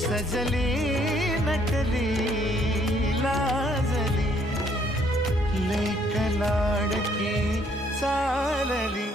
सजली नटली लाजली लेक लाडकी चालली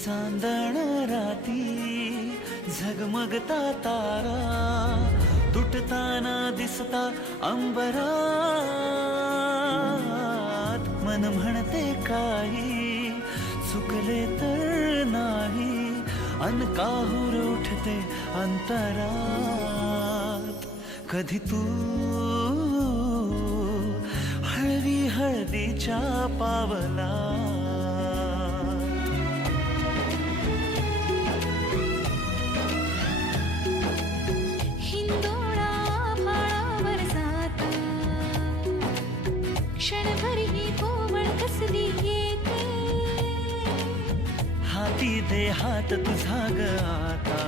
चांदण राती झगमगता तारा तुटताना दिसता अंबरात मन म्हणते काही चुकले तर नाही अन काहूर उठते अंतरात कधी तू हळवी हळदीच्या पावला हाती दे हात तुझा ग आता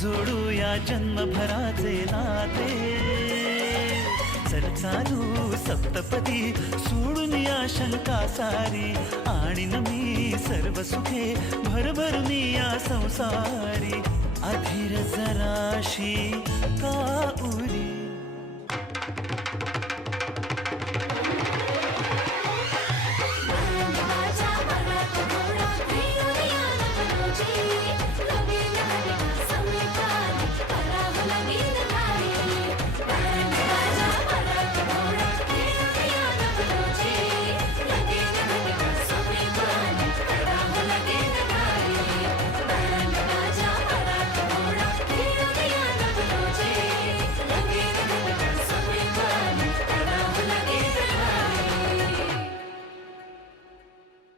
जोडूया जन्मभराचे नाते चल चालू सप्तपदी सोडून या शंका सारी आणि मी सर्व सुखे भरभरून या संसारी अधीर जराशी का उरी